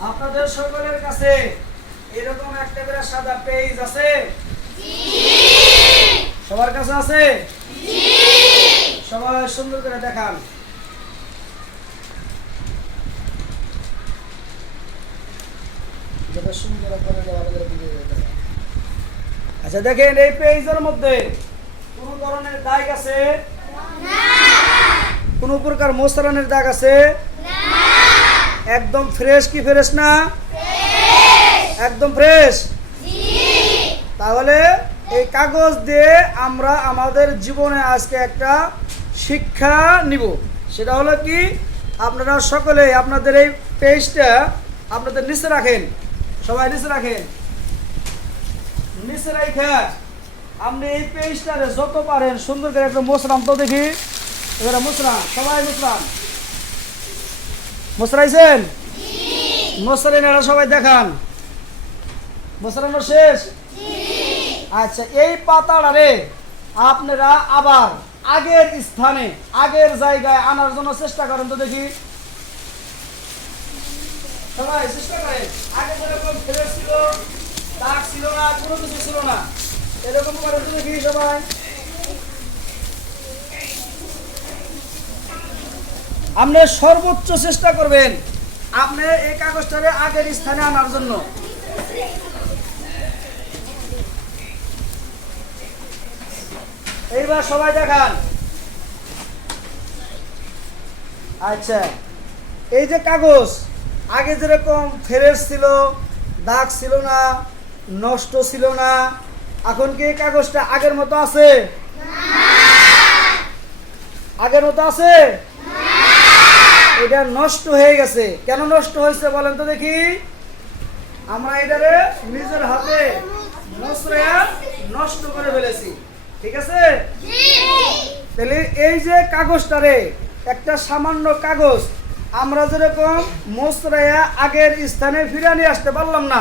আপনাদের সকলের কাছে এরকম একটা করে সাদা পেজ আছে? সবার কাছে আছে? সবাই সুন্দর করে দেখান। আচ্ছা দেখেন এই পেজের মধ্যে কোন ধরনের দাগ আছে? কোন প্রকার মোসরানের দাগ আছে? একদম ফ্রেশ কি ফ্রেশ না? একদম ফ্রেশ? তাহলে এই কাগজ দিয়ে আমরা আমাদের জীবনে আজকে একটা শিক্ষা নিব। সেটা হলো কি আপনারা সকলে আপনাদের এই পেজটা আপনাদের নিচে রাখেন। সবাই নিচে রাখেন। নিচে রাখা আপনি এই পেজটারে যত পারেন সুন্দর করে একটা মোসরাম তো দেখি। এবারে মুসরাম সবাই মুসরাম মশরাইছেন? মশরাইন এরা সবাই দেখান। মশরানো শেষ? আচ্ছা এই পাতাটারে আপনারা আবার আগের স্থানে, আগের জায়গায় আনার জন্য চেষ্টা করেন তো দেখি। সবাই, চেষ্টা করেন। আগে যেরকম ফেলে ছিল দাগ ছিল না, কোনো কিছু ছিল না। এরকম করে তো দেখি সবাই। আপনি সর্বোচ্চ চেষ্টা করবেন আপনি এই কাগজটারে আগের স্থানে আনার জন্য। এইবার সবাই দেখান। আচ্ছা এই যে কাগজ আগে যেরকম ফেরেস ছিল দাগ ছিল না নষ্ট ছিল না এখন কি এই কাগজটা আগের মতো আছে? আগের মতো আছে? এটা নষ্ট হয়ে গেছে। কেন নষ্ট হয়েছে বলেন তো দেখি। আমরা এটারে নিজের হাতে নষ্ট করে ফেলেছি। ঠিক আছে? তাহলে এই যে কাগজটারে একটা সামান্য কাগজ, আমরা যেরকম মশরাইয়া আগের স্থানে ফিরে নিয়ে আসতে পারলাম না,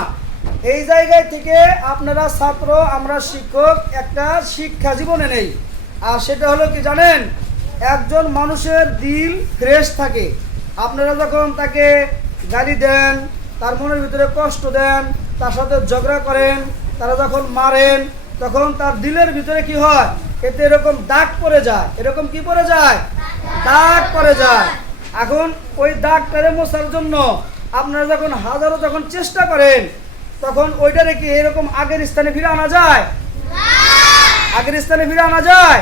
এই জায়গায় থেকে আপনারা ছাত্র, আমরা শিক্ষক একটা শিক্ষা জীবনে নেই। আর সেটা হলো কি জানেন? একজন মানুষের দিল ফ্রেশ থাকে। আপনারা যখন তাকে গালি দেন তার মনের ভিতরে কষ্ট দেন তার সাথে ঝগড়া করেন তারা যখন মারেন তখন তার দিলের ভিতরে কি হয়? এতে এরকম দাগ পড়ে যায়। এরকম কি পড়ে যায়? দাগ পড়ে যায়। এখন ওই দাগ দাগটারে মোছার জন্য আপনারা যখন হাজারো যখন চেষ্টা করেন তখন ওইটারে কি এরকম আগের স্থানে ফিরে আনা যায়? আগের স্থানে ফিরে আনা যায়?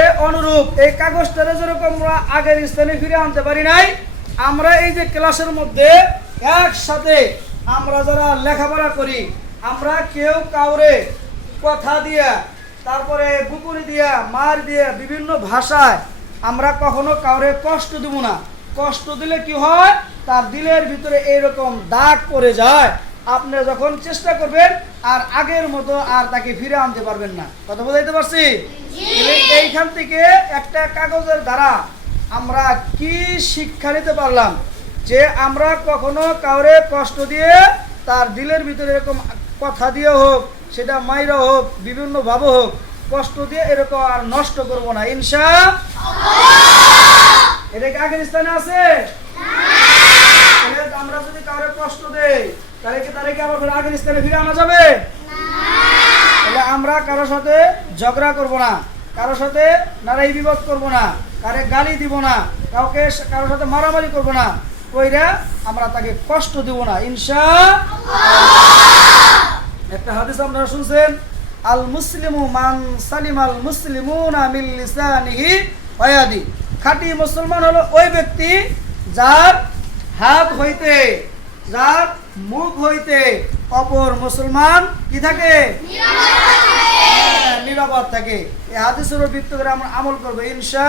এ অনুরূপ, এই কাগজটারে যেরকম আমরা আগের স্থানে ফিরে আনতে পারি নাই, আমরা এই যে ক্লাসের মধ্যে একসাথে আমরা যারা লেখাপড়া করি, আমরা কেউ কাউরে কথা দিয়া, তারপরে বুকুরি দিয়া, মার দিয়া বিভিন্ন ভাষায় আমরা কখনো কাউরে কষ্ট দেব না। কষ্ট দিলে কি হয়? তার দিলের ভিতরে এইরকম দাগ পড়ে যায়। আপনি যখন চেষ্টা করবেন আর আগের মতো আর তাকে ফিরে আনতে পারবেন না। কথা বোঝাইতে পারছি? এইখান থেকে একটা কাগজের দ্বারা আমরা কি শিক্ষা নিতে পারলাম? যে আমরা কখনো কাউরে কষ্ট দিয়ে তার দিলের ভিতরে এরকম কথা দিয়ে হোক সেটা মাইরা হোক বিভিন্ন ভাবে হোক কষ্ট দিয়ে এরকম আর নষ্ট করব না। ইনশা এটা কি আগের স্থানে আছে আমরা যদি কাউরে কষ্ট দেই তাহলে কি তাহলে আবার ফের আগের স্থানে ফিরে আনা যাবে? তাহলে আমরা কারোর সাথে ঝগড়া করব না। কারোর সাথে নারাই বিবাদ করব না। কারে গালি দিব না। কাউকে কারোর সাথে মারামারি করব না। কইরা আমরা তাকে কষ্ট দিব না। ইনশা একটা হাদিস আপনারা শুনছেন? আল মুসলিমু মান সালিম আল মুসলিমুনা মিল লিসানিহি ওয়াদি খাঁটি মুসলমান হলো ওই ব্যক্তি যার হাত হইতে যার মুখ হইতে অপর মুসলমান কি থাকে? হ্যাঁ, নিরাপদ থাকে। এই হাদিসের ভিত্তি করে আমরা আমল করব ইনশা